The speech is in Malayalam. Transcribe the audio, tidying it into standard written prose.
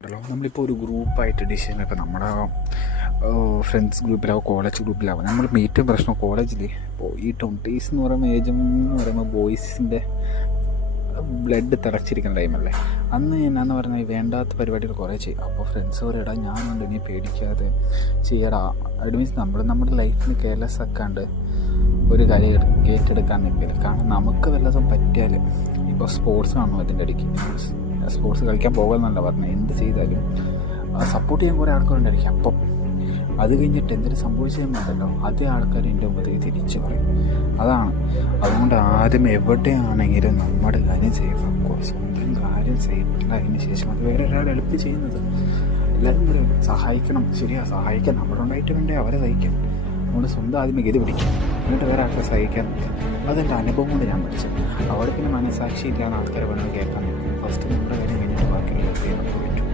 ഉണ്ടല്ലോ, നമ്മളിപ്പോൾ ഒരു ഗ്രൂപ്പായിട്ട് ഡിസിഷൻ, ഇപ്പോൾ നമ്മുടെ ഫ്രണ്ട്സ് ഗ്രൂപ്പിലാവും കോളേജ് ഗ്രൂപ്പിലാവും നമ്മൾ ഏറ്റവും പ്രശ്നം കോളേജിൽ ഇപ്പോൾ ഈ 20s എന്ന് പറയുമ്പോൾ ഏജും എന്ന് പറയുമ്പോൾ ബോയ്സിൻ്റെ ബ്ലഡ് തിളച്ചിരിക്കുന്ന ടൈമല്ലേ. അന്ന് എന്നാന്ന് പറഞ്ഞാൽ വേണ്ടാത്ത പരിപാടികൾ കുറേ ചെയ്യും. അപ്പോൾ ഫ്രണ്ട്സ് പറയടാ ഞാനുണ്ട്, നീ പേടിക്കാതെ ചെയ്യടാ. അത് മീൻസ് നമ്മുടെ ലൈഫിന് കെയർലെസ് ആക്കാണ്ട് ഒരു കാര്യം ഏറ്റെടുക്കാൻ നിൽക്കില്ല. കാരണം നമുക്ക് വല്ലതും പറ്റിയാൽ ഇപ്പോൾ സ്പോർട്സ് കാണും, അതിൻ്റെ ഇടയ്ക്ക് സ്പോർട്സ് കളിക്കാൻ പോകുന്നല്ല പറഞ്ഞത്, എന്ത് ചെയ്താലും സപ്പോർട്ട് ചെയ്യാൻ കുറേ ആൾക്കാരുണ്ടായിരിക്കും. അപ്പം അത് കഴിഞ്ഞിട്ട് എന്തെങ്കിലും സംഭവിച്ചതെന്നുണ്ടല്ലോ, അതേ ആൾക്കാർ എൻ്റെ മുമ്പത്തേക്ക് തിരിച്ചു പറയും. അതാണ്. അതുകൊണ്ട് ആദ്യം എവിടെയാണെങ്കിലും നമ്മുടെ കാര്യം സേഫ് ആക്കുക. സ്വന്തം കാര്യം സേഫല്ല, അതിന് ശേഷം അത് വേറെ ഒരാൾ എളുപ്പം ചെയ്യുന്നത്. എല്ലാവരും പറയും സഹായിക്കണം, ശരിയാ സഹായിക്കാൻ, നമ്മുടെ ഉണ്ടായിട്ട് വേണ്ടേ അവരെ സഹിക്കാൻ. അതുകൊണ്ട് സ്വന്തം ആദ്യം ഗതി പിടിക്കും, എന്നിട്ട് വേറെ ആൾക്കാരെ സഹിക്കാൻ നിൽക്കുക. അതെൻ്റെ അനുഭവം കൊണ്ട് ഞാൻ പഠിച്ചത്. അവിടെ പിന്നെ മനസ്സാക്ഷി ഇല്ലാതെ ആൾക്കാരെ വേണം കേൾക്കാൻ നിൽക്കും. ഫസ്റ്റ് നമ്മുടെ കാര്യം കഴിഞ്ഞിട്ട് ബാക്കിയുള്ള ചെയ്യണം.